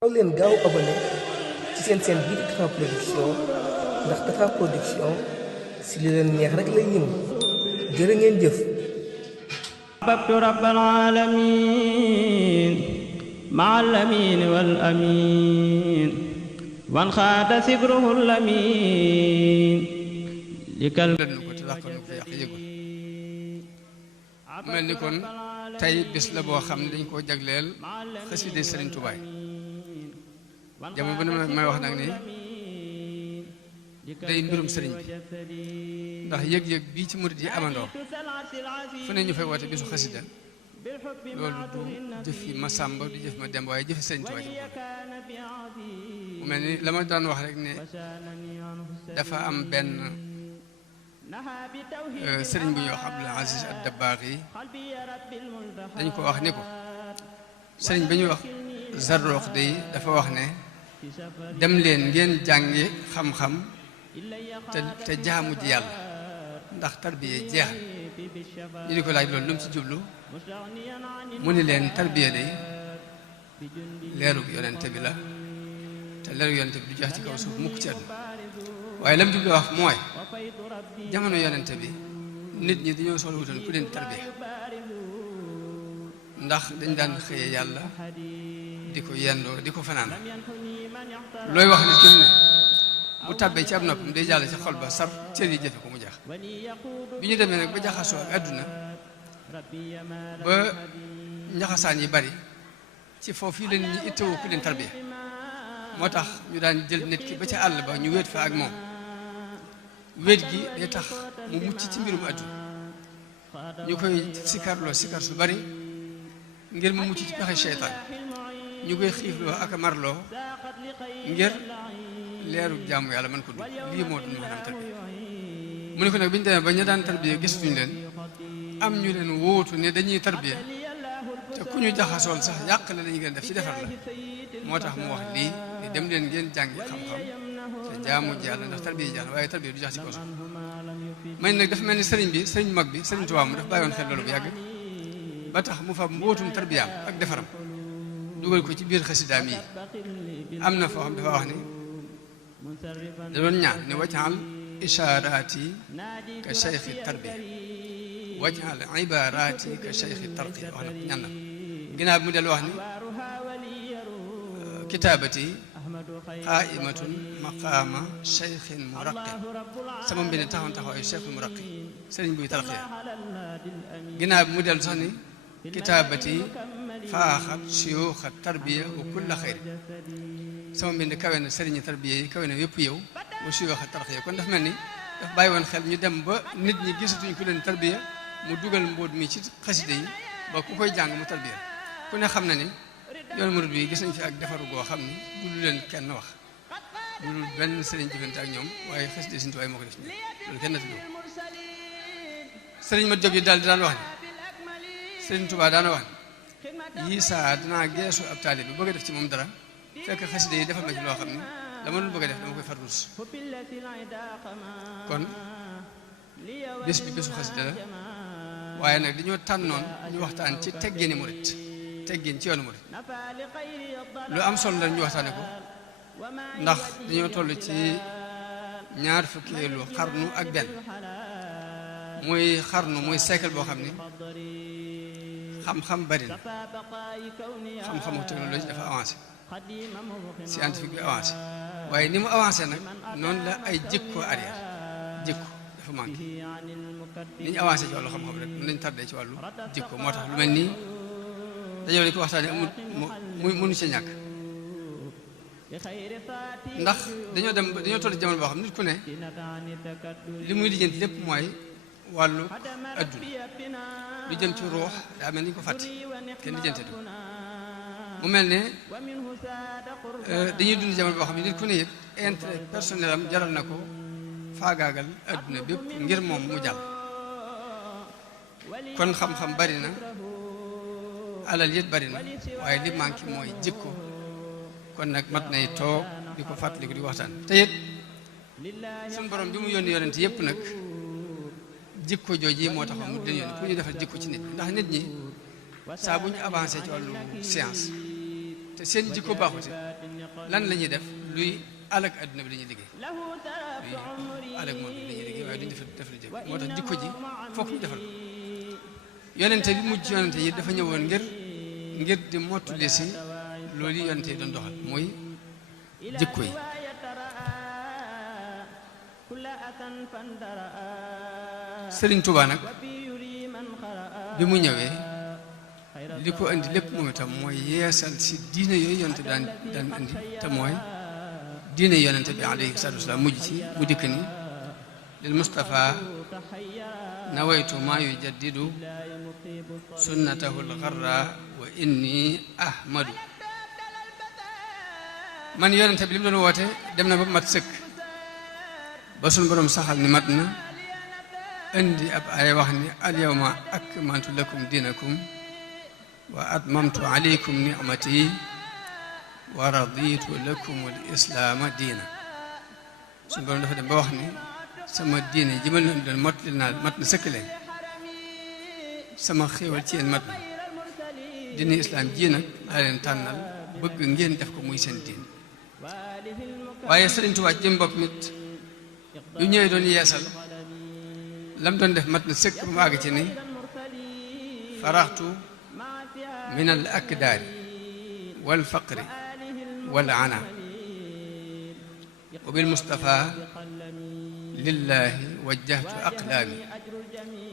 gaaw leen gaaw abonné ci seen bii di Tapha Production ndax Tapha Production si li leen neex rek lay yëngu jërë ngeen jëf. ahbabtu rabbal aalamiin ma'al amiin wal amiin wan xaada sibruhul amiin likal len ko te dàq nu ko yàq yëgul mel ni kon tey bis la boo xam ne dañ koo jagleel xasida Sëriñ Tuubaa jamono bu ne may wax nag ni day mbirum sëriñ bi ndax yëg-yëg bii ci murit yi amandoo fu ne ñu fay woote bisu xasida loolu du jëfi ma sàmba du jëf ma demb waaye jëfi Sëriñ Tuubaa ci mu mel ni la ma daan wax rek ne dafa am benn sëriñ bu ñuy wax Abdul Aziz ad-Dabbaax yi dañ ko wax ni ko sëriñ ba ñuy wax Zarruq day dafa wax ne dem leen ngeen jàngi xam-xam te jaamu ji yàlla ndax tarbiya jeex na ñu di ko laaj loolu lu mu ci jublu mu ni leen tarbiya day leerug yonente bi la te leerug yonente bi du jeex ci kaw suuf mukk ci àdduna waaye lam jublu wax mooy jamono yonente bi nit ñi dañoo soxla wutoon ku leen tarbiya ndax dañ daan xëye yàlla di ko yendoo di ko fanaan looy wax nit ki ne bu tàbbee ci ab noppam day jàll ci xol ba sab cër yi jëfe ko mu jeex bi ñu demee nag ba jaxasoo ak àdduna ba njaxasaan yi bari ci foofu yi leen ñi ittewoo ku leen tarbiya moo tax ñu daan jël nit ki ba ca àll ba ñu wéet fa ak moom wéet gi day tax mu mucc ci mbirum àdduna ñu koy sikarloo sikar su bari ngir mu mucc ci pexe seytaan ñu koy xiifloo ak a marloo ngir leeru jaamu yàlla mën ko dugg lii moo doon maanaam tarbiya mu ne ko nag bi ñu demee ba ñu daan tarbiya gisatuñu leen am ñu leen wóotu ne dañuy tarbiya te ku ñu jaxasool sax yàq la lañu gën def ci defar la moo tax mu wax lii ne dem leen ngeen jàngi xam-xam te jaamu ji yàlla ndax tarbiya jàll waaye tarbiya du jax ci kaw suuf man nag dafa mel ni sëriñ bi sëriñ mag bi sëriñ Tuubaa mu dafa bàyyi woon xel loolu bu yàgg ba tax mu fa mbootum tarbiyaam ak defaram dugal ko ci biir xasidaam yi am na foo xam dafa wax ni da doon ñaan ne wajal ishaaraati ka cheikhi tarbiya wajal ibaaraati ka cheikhi tarqiya wax na ñaan na ginnaaw bi mu del wax ni kitaabati qaimatun maqaama cheikhin muraqi sama mbind taxaw taxawaayu cheikhul muraqi sëriñ buy tarqiya ginnaaw bi mu del sax ni kitaabati faaxat siyuuxa tarbiya wa kulla xayri sama mbind kawe na sëriñi tarbiya yi kawe na yëpp yow wa siyuuxa tarqiya kon dafa mel ni daf bàyyi woon xel ñu dem ba nit ñi gisatuñ ku leen tarbiya mu dugal mbóot mi ci xaside yi ba ku koy jàng mu tarbiya ku ne xam na ni yoonu murid bi gis nañ fi ak defaru goo xam ni du lu leen kenn wax du lu benn sëriñ jëfante ak ñoom waaye xaside Sëriñ Tuubaa moo ko def ci loolu kenn nati doo sëriñ ma jóg yi daal di daan wax ni Sëriñ Tuubaa daana wax ni yii saa dinaa geesu ab taali bi bëgg a def ci moom dara fekk xaside yi defal ma ci loo xam ne dama dul bëgg a def dama koy farluus kon bés bi bésu xaside la waaye nag dañoo tànnoon ñu waxtaan ci teggini murit teggin ci yoonu murit lu am solo la ñu waxtaane ko ndax dañoo toll ci ñaar fukkeelu xarnu ak benn muy xarnu muy siècle boo xam ni xam-xam bari na xam-xamu technologie dafa avancé scientifique bi avancé waaye ni mu avancé nag noonu la ay jikko arrière jikko dafa manqué ni ñu avancé ci wàllu xam-xam rek nañ tardé ci wàllu jikko moo tax lu mel nii dañoo di ko waxtaane amul mënu ci ñàkk ndax dañoo toll ci jamono boo xam nit ku ne li muy lijjanti lépp mooy wàllu adduna lu jëm ci ruux daa mel ni ñu ko fàtte kenn lijjante du mu mel ne dañuy dund jamono boo xam ne nit ku ne it intérêt personnel am jaral na ko faagaagal adduna bépp ngir moom mu jàll kon xam-xam bari na alal yit bari na waaye li manqué mooy jikko kon nag mat nay toog di ko fàttaliku di waxtaan te it suñu borom bi mu yónni yonent yëpp nag jikko jooji moo tax mu den yónni pour ñu defal jikko ci nit ñi ndax nit ñi saa bu ñu avancé ci wàllu science te seen jikko baaxuti lan la ñuy def luy alag adduna bi la ñuy liggéey luy alag moom bi la ñuy liggéey waaye duñu def lu jëkk moo tax jikko ji fokk ñu defal yonente bi mujj yonente yi dafa ñëwoon ngir di mottali si loolu yi yonente yi doon doxal mooy jikko yi Sëriñ Tuubaa nag bi mu ñëwee li ko indi lépp moom itam mooy yeesal si diine yooyu yonente daan indi te mooy diine yonente bi alayhi salaatu wasalaam mujj ci mu dikk ni lil Mustafa nawaytu maa yujaddidu sunnatahu lgarra wa inni ahmadu man yonente bi li mu doon woote dem na ba mat sëkk ba suñ borom saxal ni mat na indi ab ay wax ni alyawma akmaltu lakum diinakum wa atmamtu alaykum ni'mati wa raditu lakum al-islaama diina suñ borom dafa dem ba wax ni sama diine ji ma leen doon mottali naa mat na sëkk leen sama xéewal ci yéen mat na diine islaam ji nag laa leen tànnal bëgg ngeen def ko muy seen diine waaye Sëriñ Tuubaa jëm bopp nit yu ñëwee doon yeesal lam doon def mat na sëkk ba mu àgg ci ni faraxtu min al akdaari wal faqri wal ana wa bil Mustafa lillahi wajjahtu aqlaami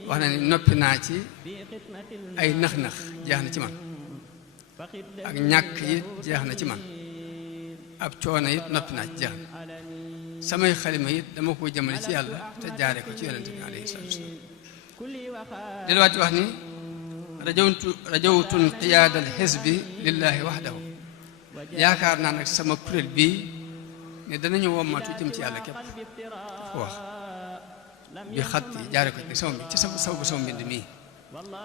wax na ni noppi naa ci ay nax-nax jeex na ci man ak ñàkk it jeex na ci man ab coono it noppi naa ci jeex na samay xalima it dama ko jëmale ci yàlla te jaare ko ci yonente bi alayhi salaatu wasalaam delluwaat wax ni rajawtun qiyaadal xisbi lillahi waxdahu yaakaar naa nag sama kuréel bii ne danañu wommatu jëm ci yàlla képp ko wax bi xatti jaare ko ci sama mbind mii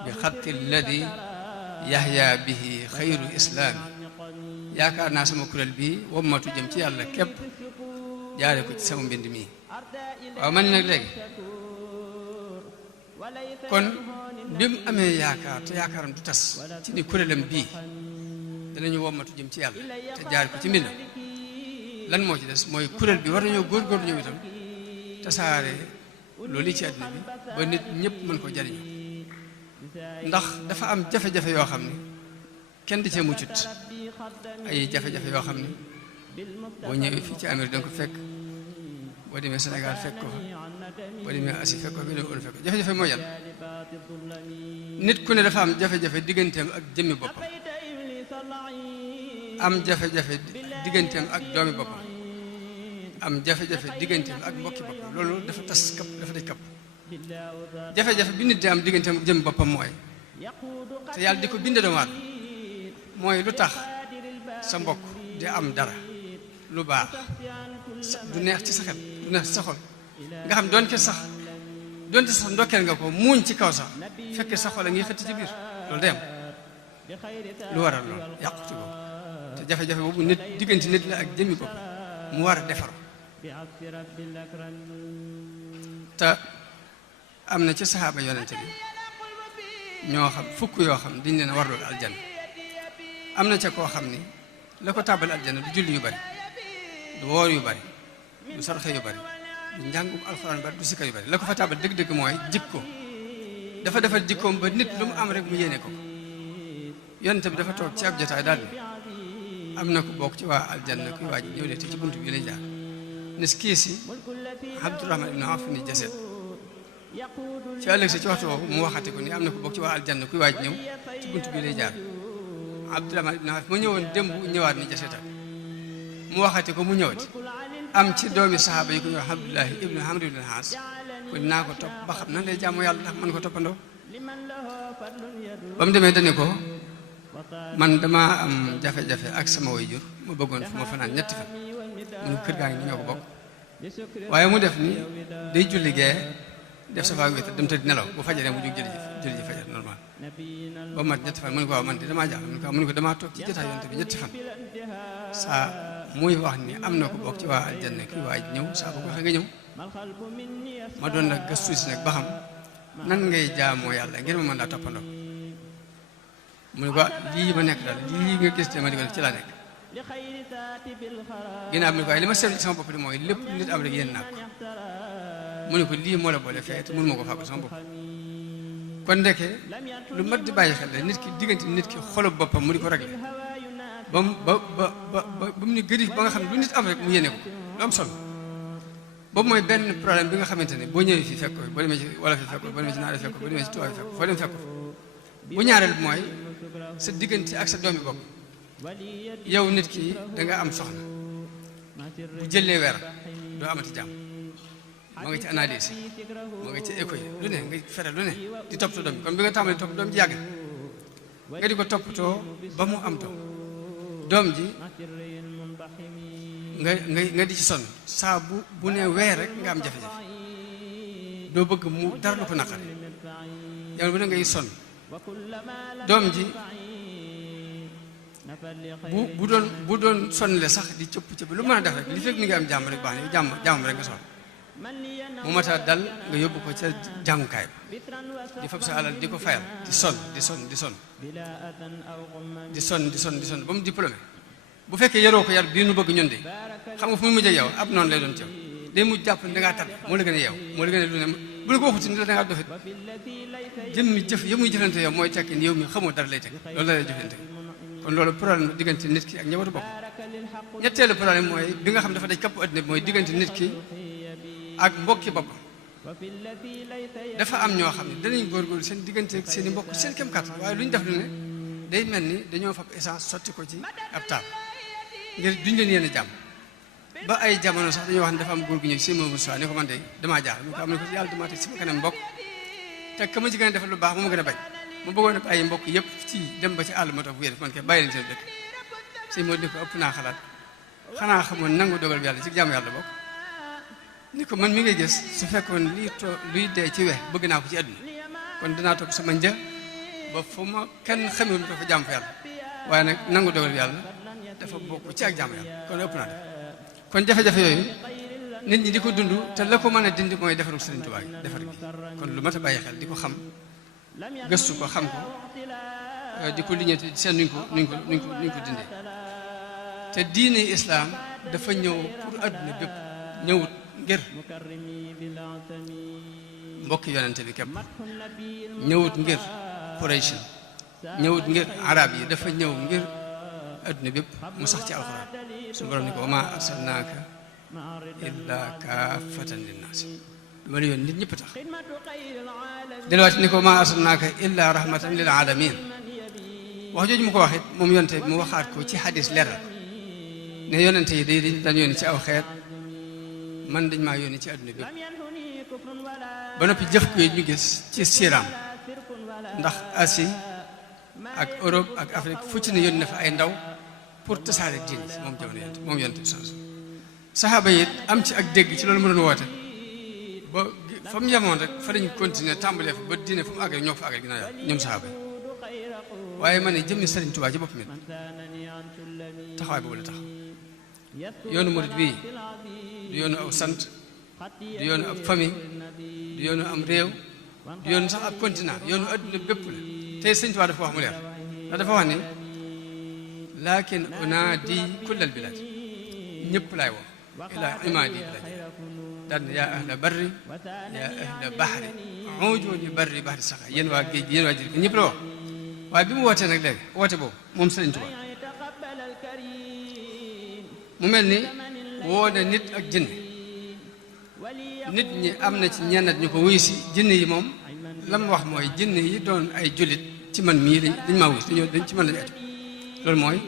bi xatti alladi yahya bihi xayru islaami yaakaar naa sama kuréel bii wommatu jëm ci yàlla képp jaare ko ci sama mbind mii waaw man nag léegi kon bi mu amee yaakaar te yaakaaram du tas ci ni kuréelam bii danañu wommatu jëm ci yàlla te jaare ko ci mbind lan moo ci des mooy kuréel bi war nañoo góorgóorlu ñoom itam tasaare loolu yi ci àddina bi ba nit ñëpp mën ko jariñu ndax dafa am jafe-jafe yoo xam ne kenn di cee muccut ay jafe-jafe yoo xam ne boo ñëwee fii ci Amérique danga ko fekk boo demee Sénégal fekk ko fa boo demee Asie fekk ko fa boo demee Europe fekk ko jafe-jafe mooy yan nit ku ne dafa am jafe-jafe digganteem ak jëmmi boppam am jafe-jafe digganteem ak doomi boppam am jafe-jafe digganteem ak mbokki boppam loolu dafa tas kapp dafa daj kapp jafe-jafe bi nit di am digganteem ak jëmmi boppam mooy te yàlla di ko binde doomu aadama mooy lu tax sa mbokk di am dara lu baax du neex ci sa xel du neex ci sa xol nga xam doonte sax ndokkeel nga ko muuñ ci kaw sax fekkee sa xol a ngi xëtt ci biir loolu day am lu waral loolu yàquti ko te jafe-jafe boobu nit diggante nit la ak jëmmi bopp mu war a defaru te am na ci saxaaba yonente bi ñoo xam fukk yoo xam diñ leen a war loolu aljanna am na ca koo xam ni la ko tàbbal aljanna du julli yu bari du woor yu bari du sarxe yu bari du njàngum alxuraan bari du sikka yu bari la ko fa tàbbal dëgg-dëgg mooy jikko dafa defal jikkoom ba nit lu mu am rek mu yéene ko yonente bi dafa toog ci ab jotaay daal ni am na ku bokk ci waa aljanna kuy waaj ñëw de te ci buntu bi lay jaar nes kii si Abdurahman ibn Awf ni jaseet ci ëllëg si ci waxtu boobu mu waxate ko ni am na ku bokk ci waa aljanna kuy waaj ñëw ci buntu bi lay jaar Abdurahman ibn Awf ma ñëwoon démb ñëwaat ni jaseetal mu waxate ko mu ñëwati am ci doomi saxaaba yi ko ñëw Abdullahi ibnu Amr ibn al-As ko naa ko topp ba xam nan lay jaamu yàlla ndax mën ko toppandoo ba mu demee dane ko man dama am jafe-jafe ak sama waajur ma bëggoon fu ma fanaan ñetti fan mu ne kër gaa ngi ni ñoo ko bokk waaye mu def ni day julli gee def sa faa wéetal dem tëdd nelaw bu fajaree mu jóg julli ji fajar normal ba mat ñetti fan mu ne ko waaw man de damaa jaaxle mu ne ko damaa toog ci jotaay yonte bi ñetti fan saa muy wax ni am na ko bokk ci waa aljanna kuy waaj ñëw saa bu ko waxee nga ñëw ma doon nag gëstu si nag ba xam nan ngay jaamoo yàlla ngir ma mën laa toppandoo mu ne ko lii ma nekk daal lii nga gis te ma di ko def ci laa nekk ginnaaw bi ne ko waaye li ma seetlu ci sama bopp di mooy lépp lu nit am rek yéen naa ko mu ne ko lii moo la boole fee te mënu ma ko fàggu sama bopp kon ndeke lu mat di bàyyi xel la nit ki diggante nit ki xolub boppam mu di ko réglé ba mu ni gëri ba nga xam ne lu nit am rek mu yéene ko lu am solo boobu mooy benn problème bi nga xamante ne boo ñëwee fii fekk ko boo demee ci wala fi fekk ko boo demee ci naare fekk ko boo demee ci tubaab fekk ko foo dem fekk ko bu ñaareel mooy sa diggante ak sa doomi bopp yow nit ki da nga am soxna bu jëlee weer doo amati jàmm ma nga ci analyse ma nga ci écho yi lu ne nga fere lu ne di toppatoo doom bi kon bi nga tàmbalee topp doom ji yàgg nga di ko toppatoo ba mu am doom ji nga di ci sonn saa bu ne weer rek nga am jafe-jafe doo bëgg mu dara lu ko naqari yow bu ne ngay sonn doom ji bu doon sonnle sax di cëpp lu mën a def rek li fekk ni nga am jàmm rek baax na jàmm rek nga sonn mu mata dal nga yóbbu ko ca jàngukaay ba di fab sa alal di ko fayal di sonn ba mu diplômé bu fekkee yaroo ko yar bii nu bëgg ñun de xam nga fu muy mujj ak yow ab noonu lay doon ci yow day mujj jàpp ne da ngaa tat moo la gën a yeew moo la gën a lu ne bu la ko waxuti ni la da ngaa dofit jëmmi jëf ya muy jëflante yow mooy tekki ni yow mi xamoo dara lay teg loolu la lay jëflante kon loolu problème diggante nit ki ak ñëwatu bopp ñetteelu problème mooy bi nga xam dafa daj kapp addina bi mooy diggante nit ki ak mbokki boppam dafa am ñoo xam ne danañ góorgóorlu seen diggante ak seen i mbokk seen kem kàttan waaye lu ñu def lu ne day mel ni dañoo fab essence sotti ko ci ab taal ngir duñ leen yéen a jàmm ba ay jamono sax dañoo wax ne dafa am góor gu ñëw si Mamadou Sow ne ko man de damaa jaaxle mu ko am ne ko yàlla damaa teg sama kanam mbokk te ka ma ci gën a defal lu baax moo ma gën a bañ ma bëggoon a bàyyi mbokk yëpp ci dem ba ci àll ma toog wéer man kay bàyyi leen seen dëkk si moo ne ko ëpp naa xalaat xanaa xamoon nangu dogal bi yàlla ci jàmm yàlla bokk ni ko man mi ngay gis su fekkoon luy dee ci wex bëgg naa ko ci àdduna kon dinaa toog sama një ba fu ma kenn xamewuñ ko fa jàmm fa yàlla waaye nag nangu dogal bi yàlla dafa bokk ci ak jàmm yàlla kon ëpp naa def kon jafe-jafe yooyu nit ñi di ko dund te la ko mën a dindi mooy defaru Sëriñ Tuubaa gi defar gi kon lu mat a bàyyi xel di ko xam gëstu ko xam ko di ko liggéey seen nuñ ko dindee te diine islaam dafa ñëw pour adduna bépp ñëwut ngir mbokki yonente bi képp ñëwut ngir Quraysh ñëwut ngir arab yi dafa ñëw ngir adduna bépp mu sax ci alxuraan su borom ni ko wa maa arsalnaaka illaa kaafatan linnaasi dama la yoon nit ñëpp tax delluwaat ni ko wa maa arsalnaaka illaa rahmatan lil alamin wax jooju mu ko wax it moom yonente bi mu waxaat ko ci xadis leeral ne yonente yi dañ yónni ci aw xeet man dañ maa yónni ci adduna bépp ba noppi jëf ko ñu gis ci siiraam ndax Asie ak Europe ak Afrique fu ci ne yónni na fa ay ndaw pour tasaare diine moom jamono moom yonent bi saxaaba yi am ci ak dégg ci loolu mu doon woote ba fa mu yemoon rek fa lañ continuer tàmbalee fa ba diine fa mu àgg rek ñoo fa àgg ginnaaw yàlla ñoom saxaaba yi waaye ma ne jëmmi Sëriñ Tuubaa ci bopp mi taxawaay boobu la tax yoonu murid bii du yoonu aw sant du yoonu ab famille du yoonu am réew du yoonu sax ab continent yoonu adduna bépp la tey Sëriñ Tuubaa dafa wax mu leer ndax dafa wax ni laakin unaadi kullal bilaad ñëpp laay woo ilaa imaadi bilaad daan yaa ahla barri yaa ahla bahri ujuuni barri bahri saxa yéen waa géej gi yéen waa jëri ko ñëpp la wax waaye bi mu wootee nag léegi woote boobu moom Sëriñ Tuubaa mu mel ni woo na nit ak jinne nit ñi am na ci ñennat ñu ko wuyu si jinne yi moom la mu wax mooy jinne yi doon ay jullit ci man mii dañ maa wuyu si dañ ci man lañu aju loolu mooy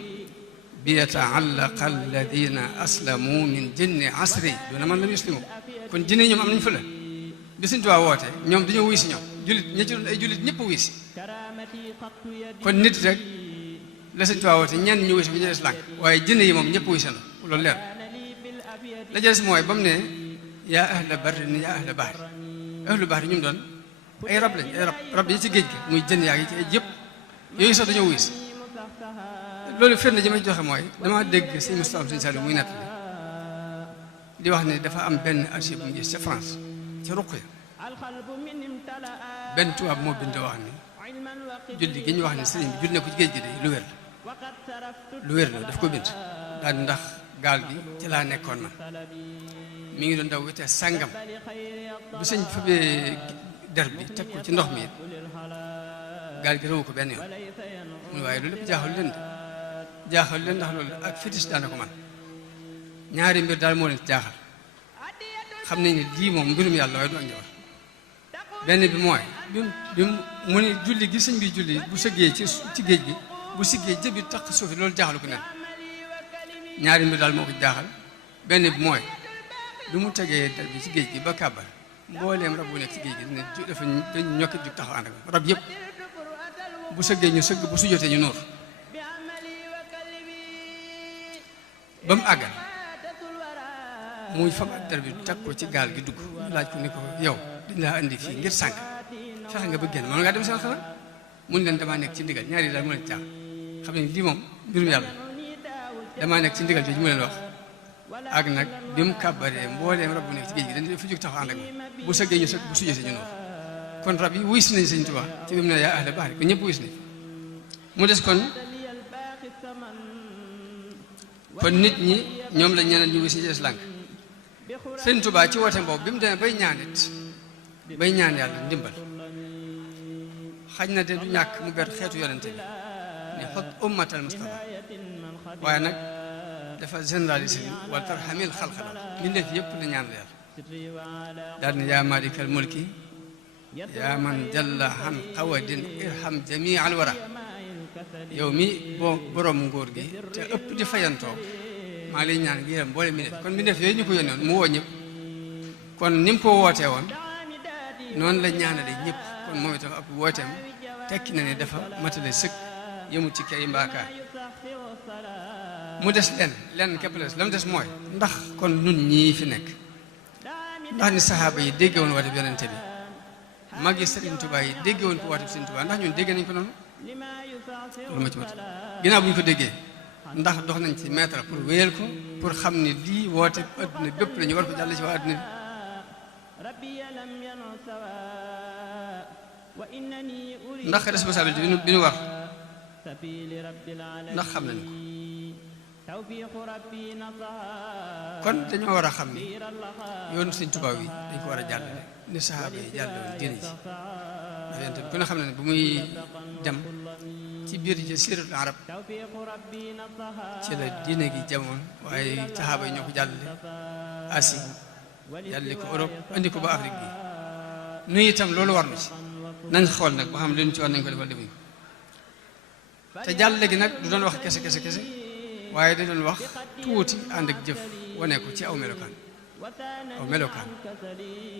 bi yataallaqa alladina aslamu min jinni asri duna man lam yuslimu kon jinne yi ñoom am nañu fa la bi Sëriñ Tuubaa woote ñoom dañoo wuyu si ñoom jullit ña ci doon ay jullit ñëpp wuyu si kon nit rek la Sëriñ Tuubaa woote ñenn ñu wuyu si bi ñu des lànk waaye jinne yi moom ñëpp wuyu si na loolu leer la jees mooy ba mu ne yaa ahla barri ni yaa ahla bahri ahlu bahri ñu mu doon ay rab lañ ay rab yi ci géej gi muy jën yaa ngi ci ay yëpp yooyu sax dañoo wuyu si loolu firnde ji ma joxe mooy dama dégg sëñ Moustapha sëñ Saliou muy nettali di wax ne dafa am benn archive bu mu gis ca France ca Ruqya benn tubaab moo bind wax ni julli gi ñu wax ne sëriñ bi julli na ko ci géej gi de lu wér la daf ko bind daal ndax gaal gi ci laa nekkoon man mi ngi doon daw wete sàngam bu sëñ fabee der bi teg ko ci ndox mi it gaal gi rëwu ko benn yoon mu ne waaye loolu lépp jaaxal leen ndax loolu ak fétis daana ko man ñaari mbir daal moo leen ci jaaxal xam nañ ne lii moom mbirum yàlla waaye du ak njabar benn bi mooy bi mu ne julli gi sëñ bi julli bu sëggee ci géej gi bu siggee jëbi tax suufi loolu jaaxalu ko nen ñaari mbir daal moo ko jaaxal benn bi mooy bi mu tegee der bi ci géej gi ba kàbbar mbooleem rab bu nekk ci géej gi dafa dañ ñokkit jug taxaw ànd ak rab yëpp bu sëggee ñu sëgg bu sujjotee ñu nóor ba mu àggal muy fabaat der bi teg ko ci gaal gi dugg laaj ko ni ko yow dañ laa indi fii ngir sànq fexe nga bëgg génn moom ngaa dem seen xalaat mun leen damaa nekk ci ndigal ñaari daal mu leen caax xam ne lii moom mbirum yàlla damaa nekk ci ndigal jooju mu leen wax ak nag bi mu kàbbaree mbooleem rab bu nekk ci géej gi dañ fa jóg taxaw ànd ak bu sëggee ñu sëgg bu sujjatee ñu noonu kon rab yi wuy si nañ Sëñ Tuubaa ci bi mu ne yaa ahla bahri ko ñëpp wuy si nañ mu des kon nit ñi ñoom la ñeneen ñu wuy si des lànk Sëñ Tuubaa ci woote boobu bi mu demee bay ñaan it bay ñaan yàlla ndimbal xaj na de du ñàkk mu ber xeetu yonente bi ni xot ummatal mustafa waaye nag dafa généralisé wala tarxamil xalxala mbindeef yëpp la ñaan la yàlla daal ne yaa malikal mulki yaa man jalla han xawadin irham jamii al wara yow mi boo borom nguur gi te ëpp di fayantoo maa lay ñaan yërëm boole mbindeef kon mbindeef yooyu ñu ko yónnoon mu woo ñëpp kon ni mu ko wootee woon noonu la ñaanale ñëpp kon moom itam ak wooteem tekki na ne dafa matale sëkk yëmu ci kay mbaakaar mu des lenn képp la des la mu des mooy ndax kon nun ñii fi nekk ndax ni saxaaba yi dégge woon woote bi yonente bi mag yi Sëriñ Tuubaa yi dégge woon ko woote bi Sëriñ Tuubaa ndax ñun dégge nañ ko noonu loolu ma ci mat ginnaaw bu ñu ko déggee ndax dox nañ ci mètre pour wéyal ko pour xam ne lii woote adduna bépp la ñu war ko jàll ci waa adduna bi ndax responsabilité bi ñu war ndax xam nañ ko kon dañoo war a xam ni yoonu Sëñ Tuubaa wi dañ ko war a jàllale ni saxaaba yi jàllale diine ji ndax yonent bi ku ne xam na ne bu muy dem ci biir ci siiratul arab ci la diine gi jamoon waaye saxaaba yi ñoo ko jàllale Asie jàllale ko Europe andi ko ba Afrique bi nuyu itam loolu war na ci nañ xool nag ba xam leen ci war nañ ko defal defuñ ko te jàllale gi nag du doon wax kese waaye da doon wax tuuti ànd ak jëf wane ko ci aw melokaan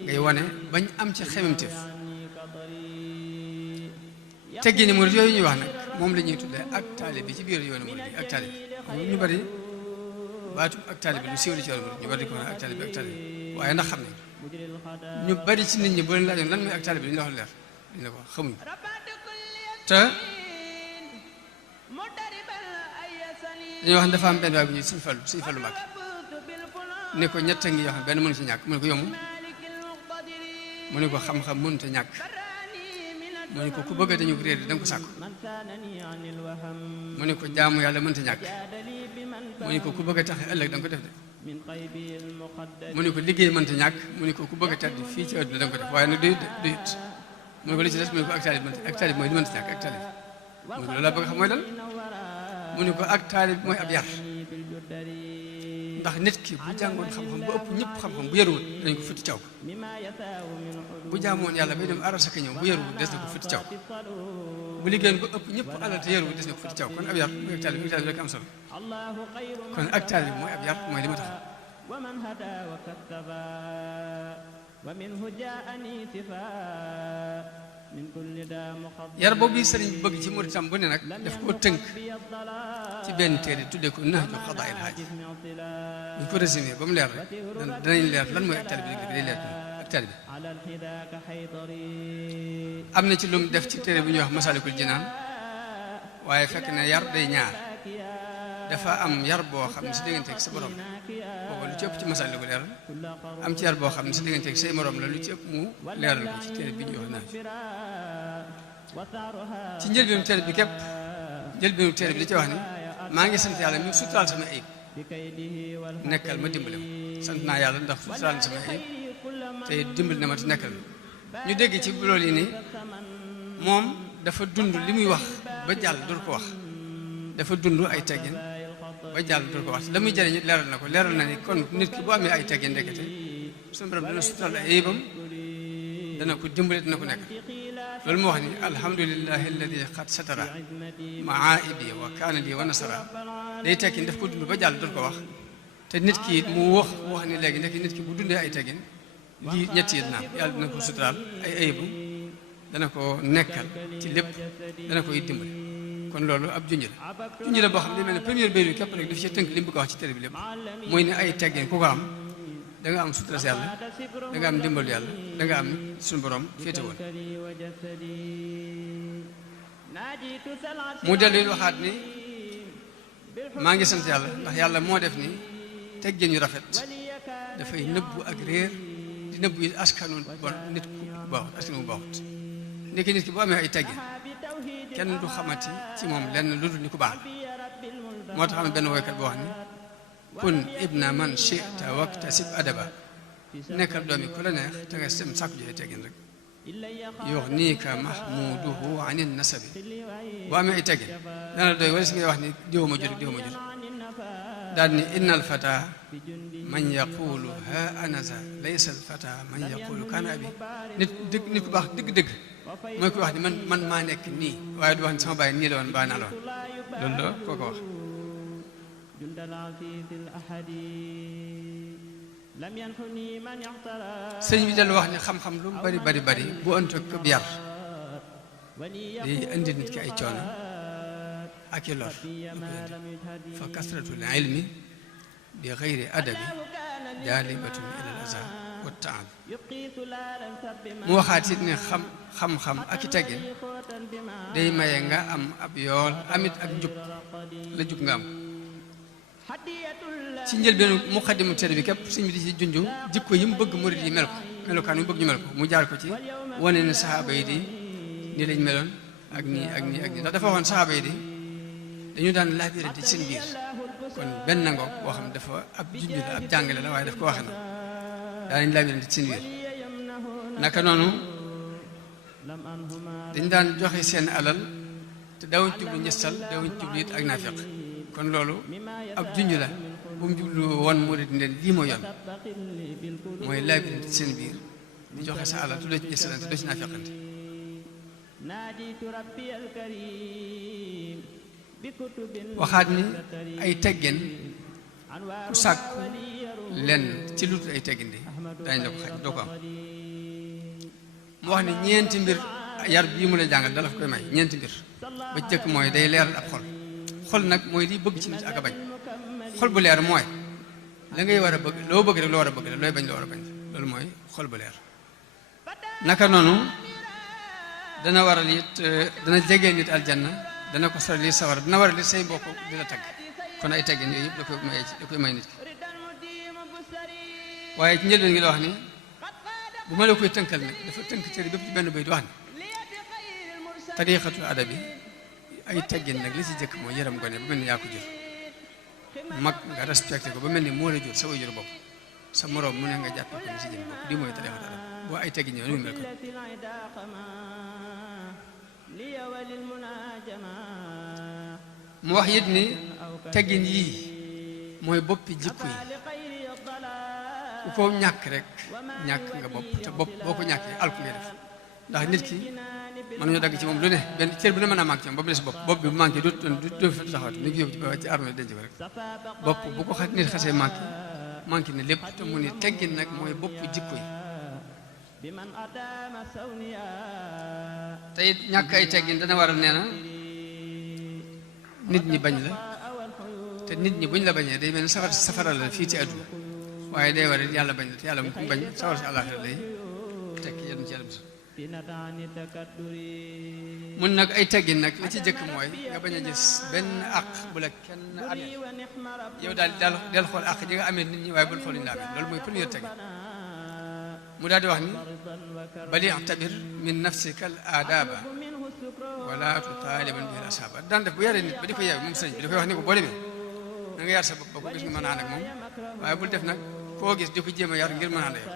ngay wane bañ am ci xememteef teggi ni murid yooyu ñuy wax nag moom la ñuy tuddee ak taalibe bi ci biir yoonu murid bi ak taalibe ñu bari baatu ak taalibe lu siiw la ci yoonu murid ñu bari di ko wax ak taalibe waaye ndax xam nañ ñu bari ci nit ñi boo leen laajoon lan mooy ak taalibe li ñu la wax leer li ñu la ko wax xamuñ te dañoo wax ne dafa am benn waay bu ñuy Sëñ Fallu Mbàkke ne ko ñett ngi yoo xam benn mënu ci ñàkk mu ne ko yomb mu ne ko xam-xam mënut a ñàkk mu ne ko ku bëgg dañu ko réer da nga ko sàkku mu ne ko jaamu yàlla mënut a ñàkk mu ne ko ku bëgg a taxe ëllëg da nga ko def de mu ne ko liggéey mënut a ñàkk mu ne ko ku bëgg a tedd fii ci àdduna da nga ko def waaye nag doyut mu ne ko li ci des mu ne ko ak taalib mooy li mënut a ñàkk ak taalib mu ne ko loolu laa bëgg xam mooy lan mu ne ko ak taalib mooy ab yar ndax nit ki bu jàngoon xam-xam bu ëpp ñëpp xam-xam bu yaruwul dañ ko futti caw bu jaamoon yàlla bay dem arasaka ñëw bu yaruwul des na ko futti caw bu liggéeyoon bu ëpp ñëpp alal te yaruwul des na ko futti caw kon ab yar mooy ak taalib rek am solo kon ak taalib mooy ab yar mooy li ma tax yar boobu sëriñ bi bëgg ci muritam bu ne nag daf koo tënk ci benn téere tuddee ko Nahju Qadaa'il Haaj bu ñu ko résumé ba mu leer rek danañ leer lan mooy ak taalibe bi day leer ak taalibe am na ci lu mu def ci téere bu ñuy wax Masaalikul Jinaan waaye fekk na yar day ñaar dafa am yar boo xam ne si digganteeg sa borom boobu lu ci ëpp ci Masaalikul leeral am ci yar boo xam ne si digganteeg say morom la lu ci ëpp mu leeral ko ci téere bi ñuy wax Nahju ci njëlbeenu téere bi képp njëlbeenu téere bi da ci wax ni maa ngi sant yàlla mi suturaal sama ayib nekkal ma dimbale ma sant naa yàlla ndax suturaal sama ayib te dimbali na ma te nekkal ma ñu dégg ci loolu yi ni moom dafa dund li muy wax ba jàll dur ko wax dafa dund ay teggin ba jàll dur ko wax la muy jëriñ leeral na ko leeral na ni kon nit ki bu amee ay teggin ndekete suñu borom dana suturaal ay ayibam dana ko dimbale dana ko nekk loolu moo wax ni alhamdulillahi alladi qad satara maaibi wa kaana li wa nasara day tekki daf ko dund ba jàll dur ko wax te nit ki mu wax ni léegi nekk nit ki bu dundee ay teggin lii ñett yi dina am yàlla dina ko suturaal ay ayibam dana ko nekkal ci lépp dana koy dimbale kon loolu ab junj la boo xam ne mel ne première béy bi képp rek daf ci tënk li mu bëgg a wax ci téere bi lépp mooy ne ay teggin ku ko am da nga am sutura si yàlla da nga am dimbalu yàlla da nga am suñu borom féete woon mu dellu waxaat ni maa ngi sant yàlla ndax yàlla moo def ni teggin yu rafet dafay nëbbu ak réer di nëbbu yi askanu bon nit ku baaxut askanu bu baaxut nekk nit ki bu amee ay teggin kenn du xamati ci moom lenn lu dul ni ku baax la moo tax am benn woykat boo wax ni kun ibna man chita waktasib adaba nekkal doomi ku la neex te nga sem sàkku ji ay teggin rek yuxniika mahmuduhu anin nasabi boo amee ay teggin dana doy wala si ngay wax ni diwa ma jur daal ni inna al fata man yaqulu ha anasa laysa al fata man yaqulu kana abi nit ku baax dëgg-dëgg mooy ko wax ni man maa nekk nii waaye du wax ni sama bàyyi nii la woon baa naa la woon loolu la koo ko wax sëñ bi dellu wax ni xam-xam lu bari bu ëntoo ko yar day indi nit ki ay coono ak i lor fa kasratul ilmi bi xayri adabi jaalibatun ila al aza wa taab mu waxaat it ne xam-xam ak i teggin day maye nga am ab yool amit ak njub la jub nga am ci njëlbeenu muqaddimu téere bi képp suñ bi di ci junju jikko yi mu bëgg murid yi mel ko melokaan mu bëgg ñu mel ko mu jaar ko ci wane ne saxaaba yi di nii lañ meloon ak nii ak nii ak nii ndax dafa waxoon saxaaba yi di dañu daan laabirante ci seen biir kon benn ngoog boo xam dafa ab junju la ab jàngale la waaye daf ko waxe na daanañ laabirante ci seen biir naka noonu dañ daan joxe seen alal te dawuñ jublu njëstal dawuñ jublu it ak naafiq kon loolu ab junj la bu mu jublu woon murid leen lii moo yoon mooy laabirante ci seen biir di joxe sa alal te doo ci njëstalante doo ci naafiqante waxaat ni ay teggin ku sàkku lenn ci lu ay teggin di daañu la ko xaj doo ko am mu wax ni ñeenti mbir yar bii mu lay jàngal dala fa koy may ñeenti mbir ba ci jëkk mooy day leeral ab xol nag mooy liy bëgg ci nit ak a bañ xol bu leer mooy la ngay war a bëgg loo bëgg rek loo war a bëgg la looy bañ loo war a bañ loolu mooy xol bu leer naka noonu dana waral it dana jegee nit aljanna dana ko sori li sawar dana waral it say mbokk di la tagg kon ay teggin yooyu yëpp da koy may nit ki waaye ci njëlbeen gi la wax ni bu ma la koy tënkal nag dafa tënk téere bépp ci benn bay di wax ni tariqatul adabi ay teggin nag li ci jëkk mooy yërëm gone ba mel ni yaa ko jur mag nga respecté ko ba mel ni moo la jur sa way jur bopp sa moroom mu ne nga jàppe ko ni si jëm bopp di mooy tariqatul adabi boo ay teggin ñëw ni mu mel ko mu wax it ni teggin yii mooy boppi jikko yi ku ko ñàkk rek ñàkk nga bopp te bopp boo ko ñàkkee alku ngay def ndax nit ki mën nañoo dagg ci moom lu ne benn cër bu ne mën naa manqué ci moom ba mu des bopp bi bu manqué du fa taxawat ni ko yóbbu ci armée denc ko rek bopp bu ko nit xasee manqué ne lépp te mu ni teggin nag mooy bopp jikko yi te it ñàkk ay teggin dana waral nee na nit ñi bañ la te nit ñi buñ la bañee day mel ni safara la fii ci àdduna waaye day war yàlla bañ la te yàlla mu ko bañ sawar si àllaaxira lay tekki yéen ci yàlla bis mun nag ay teggin nag la ci jëkk mooy nga bañ a gis benn àq bu la kenn amee yow daal del xool àq ji nga amee nit ñi waaye bul xool ñu la amee loolu mooy première teggin mu daal di wax ni bali tabir min nafsika al aadaba wala tutaaliban bihi al ashaaba daan def bu yaree nit ba di ko yeew moom sëñ bi da koy wax ni ko boo demee na nga yar sa bopp ba ko gis nga mën a ànd ak moom waaye bul def nag koo gis di ko jéem a yar ngir mën a ànd ak yow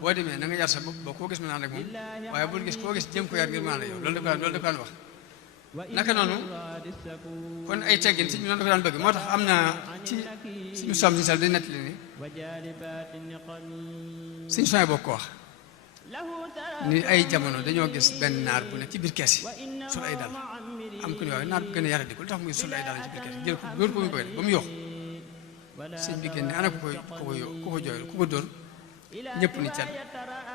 boo demee na nga yar sa bopp ba koo gis mën a ànd ak moom waaye bul gis koo gis jéem ko yar ngir mën a ànd ak yow loolu da ko daan wax naka noonu kon ay teggin si ñu noonu da ko daan bëgg moo tax am na ci suñu soom siñu sal day nettali ni suñu soñ boo ko wax ni ay jamono dañoo gis benn naar bu ne ci biir kees yi sol ay dàll am ku ne waaye naar bu gën a yaradi ko lu tax muy sol ay dàll ci biir kees yi jël ko dóor ko mu bëgg ba mu yoox sëñ bi génne ana ku ko jooyal ku ko dóor ñëpp ni cal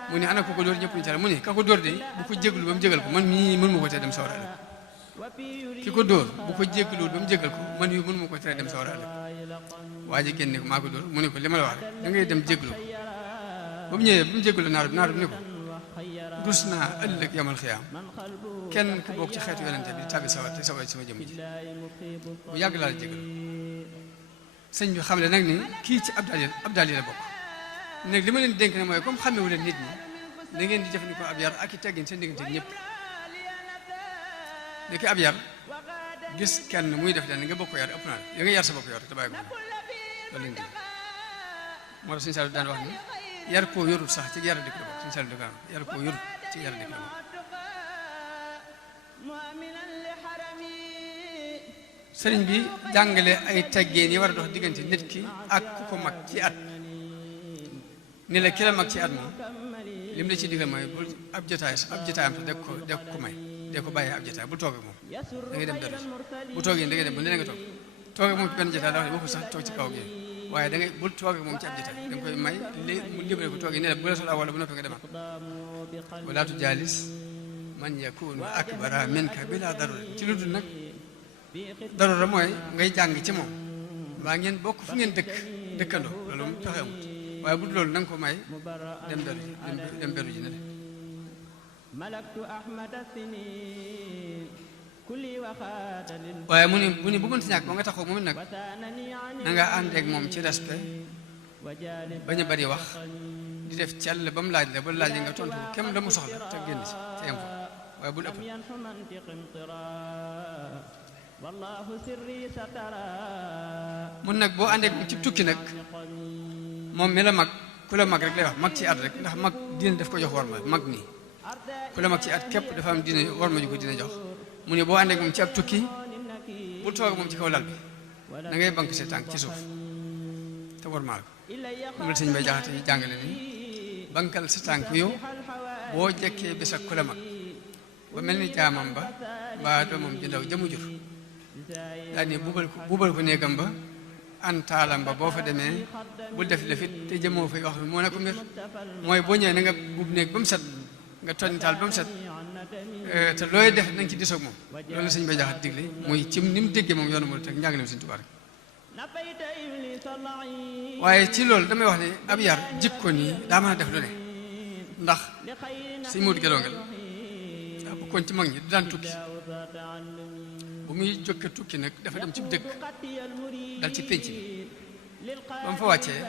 mu ne ana ku ko dóor ñëpp ni cal mu ne ka ko dóor de bu ko jéglu ba mu jégal ko man mii mën ma ko tee dem sawara ëllëg ki ko dóor bu ko jégluwul ba mu jégal ko man mii mën ma ko tee dem sawara ëllëg waa ji génne ko maa ko dóor mu ne ko li ma la wax da ngay dem jéglu ba mu ñëwee ba mu jéglu naar bi ne ko rus naa ëllëg yamal xiyaam kenn ku bokk ci xeetu yonente bi tàbbi sawar te sawar ci sama jëmm ji bu yàgg laa la jégal sëñ bi xam le nag ni kii ci abdal yi la bokk nag li ma leen dénk ne mooy comme xamewu leen nit ñi da ngeen di jëfandikoo ab yar ak i teggin seen diggante ñëpp léegi ab yar gis kenn muy def leen nga bokk yar ëpp naa ya nga yar sa bopp yor te bàyyi ko loolu leen di moo tax suñu Saliou daan wax ni yar koo yorul sax ci yar dëkk la bokk suñu Saliou daan yar koo yorul ci yar dëkk la bokk sëriñ bi jàngale ay teggin yi war a dox diggante nit ki ak ku ko mag ci at ni la ki la mag ci at moom lim la ci digal mooy bul ab jotaayam sax de ko may de ko bàyyee ab jotaay bul toog ak moom da ngay dem dara bu toogee da ngay dem ba ne nga toog ak moom ci benn jotaay dafa ne waxu sax toog ci kaw gi waaye da ngay bul toog ak moom ci ab jotaay da nga koy may mu libéré ko toogee ne la bu la soxlaa wala bu noppee nga demaat wala tu jaalis man yakunu akbara minka bila darura ci lu dul nag darura mooy ngay jàng ci moom mbaa ngeen bokk fu ngeen dëkkandoo loolu mu pexe amut waaye bu dul loolu na nga ko may dem beru ji ne de waaye mu ni bu mënti ñàkk ba nga taxaw moom nag na nga àndeeg moom ci respect bañ a bari wax di def cell ba mu laaj la ba laaj nga tontu kem la mu soxla te génn ci te yem fa waaye bul ëpp mun nag boo àndeeg moom ci tukki nag moom mi la mag ku la mag rek lay wax mag ci at rek ndax mag diine daf ko jox war ma mag nii ku la mag ci at képp dafa am diine war ma ju ko dina jox mu ne boo àndee ak moom ci ab tukki bul toog moom ci kaw lal bi da ngay bank sa tànk ci suuf te war maal ko moom la sëñ bay jaxate yi jàngale ni bankal sa tànk yow boo jekkee bés ak ku la mag ba mel ni jaamam ba mbaa doomam ji ndaw jëmu jur daal ni bubal ko néegam ba antaalam ba boo fa demee bul def lefit te jëmoo fay wax moo ne ko mbir mooy boo ñëwee na nga bub néeg ba mu set nga toñ taal ba mu set te looy def na nga ci disoog moom loolu la sëñ bay jaxat digle muy ci ni mu déggee moom yoonu mo teg njàngale sëñ Tuubaa rek waaye ci loolu damay wax ne ab yar jikko nii daa mën a def lu ne ndax sëñ Moodu Gelongal daa bokkoon ci mag ñi du daan tukki bu muy jókke tukki nag dafa dem ci dëkk dal ci pénc bi ba mu fa wàccee